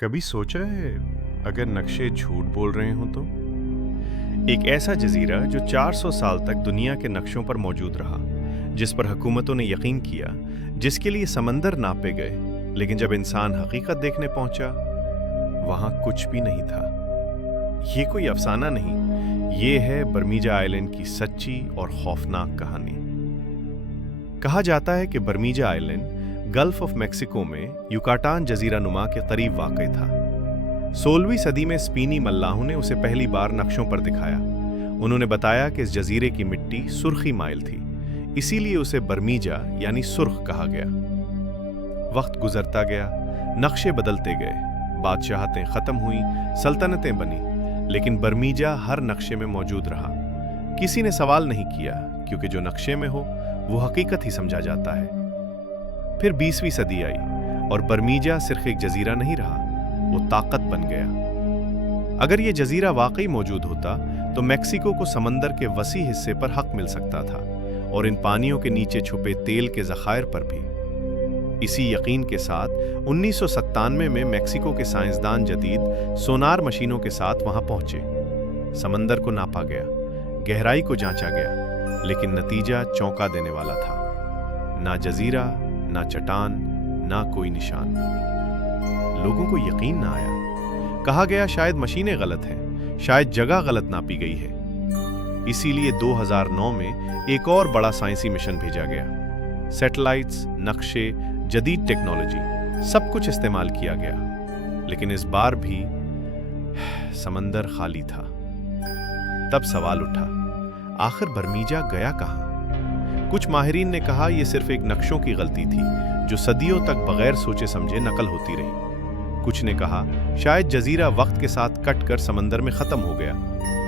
कभी सोचा है अगर नक्शे झूठ बोल रहे हों तो? एक ऐसा जजीरा जो 400 साल तक दुनिया के नक्शों पर मौजूद रहा, जिस पर हुकूमतों ने यकीन किया, जिसके लिए समंदर नापे गए, लेकिन जब इंसान हकीकत देखने पहुंचा, वहां कुछ भी नहीं था। ये कोई अफसाना नहीं, ये है बर्मीजा आइलैंड की सच्ची और खौफनाक कहानी। कहा जाता है कि बर्मीजा आइलैंड गल्फ ऑफ मेक्सिको में युकाटान जजीरा नुमा के करीब वाक़ई था। 16वीं सदी में स्पेनी मल्लाहों ने उसे पहली बार नक्शों पर दिखाया। उन्होंने बताया कि इस जजीरे की मिट्टी सुर्खी माइल थी, इसीलिए उसे बर्मीजा यानी सुर्ख कहा गया। वक्त गुजरता गया, नक्शे बदलते गए, बादशाहतें खत्म हुई, सल्तनतें बनी, लेकिन बर्मीजा हर नक्शे में मौजूद रहा। किसी ने सवाल नहीं किया, क्योंकि जो नक्शे में हो वो हकीकत ही समझा जाता है। फिर 20वीं सदी आई और बर्मीजा सिर्फ एक जजीरा नहीं रहा, वो ताकत बन गया। अगर ये जजीरा वाकई मौजूद होता तो मेक्सिको को समंदर के वसी हिस्से पर हक मिल सकता था, और इन पानियों के नीचे छुपे तेल के ज़खायर पर भी। इसी यकीन के साथ 1997 में मेक्सिको के साइंसदान जदीद सोनार मशीनों के साथ वहां पहुंचे। समंदर को नापा गया, गहराई को जांचा गया, लेकिन नतीजा चौंका देने वाला था। ना जजीरा, ना चट्टान, ना कोई निशान। लोगों को यकीन ना आया। कहा गया शायद मशीनें गलत हैं, शायद जगह गलत नापी गई है। इसीलिए 2009 में एक और बड़ा साइंसी मिशन भेजा गया। सैटेलाइट्स, नक्शे, जदीद टेक्नोलॉजी, सब कुछ इस्तेमाल किया गया, लेकिन इस बार भी समंदर खाली था। तब सवाल उठा, आखिर बर्मीजा गया कहां? कुछ माहिरीन ने कहा यह सिर्फ एक नक्शों की गलती थी, जो सदियों तक बगैर सोचे समझे नकल होती रही। कुछ ने कहा शायद जजीरा वक्त के साथ कट कर समंदर में खत्म हो गया।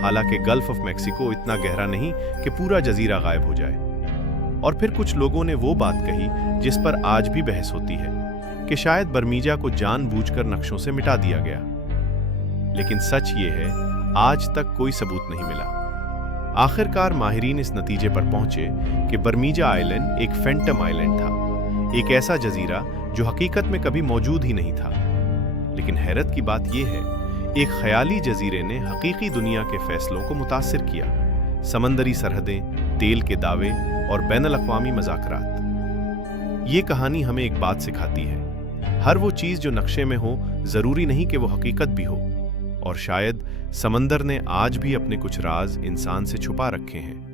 हालांकि गल्फ ऑफ मेक्सिको इतना गहरा नहीं कि पूरा जजीरा गायब हो जाए। और फिर कुछ लोगों ने वो बात कही जिस पर आज भी बहस होती है, कि शायद बर्मीजा को जानबूझकर नक्शों से मिटा दिया गया। लेकिन सच ये है, आज तक कोई सबूत नहीं मिला। आखिरकार माहिरीन इस नतीजे पर पहुंचे कि बर्मीजा आइलैंड एक फैंटम आइलैंड था, एक ऐसा जजीरा जो हकीकत में कभी मौजूद ही नहीं था। लेकिन हैरत की बात यह है, एक ख्याली जजीरे ने हकीकी दुनिया के फैसलों को मुतासिर किया। समंदरी सरहदें, तेल के दावे और बैनुल-अक़वामी मज़ाकरात। ये कहानी हमें एक बात सिखाती है, हर वो चीज़ जो नक्शे में हो ज़रूरी नहीं कि वो हकीकत भी हो। और शायद समंदर ने आज भी अपने कुछ राज इंसान से छुपा रखे हैं।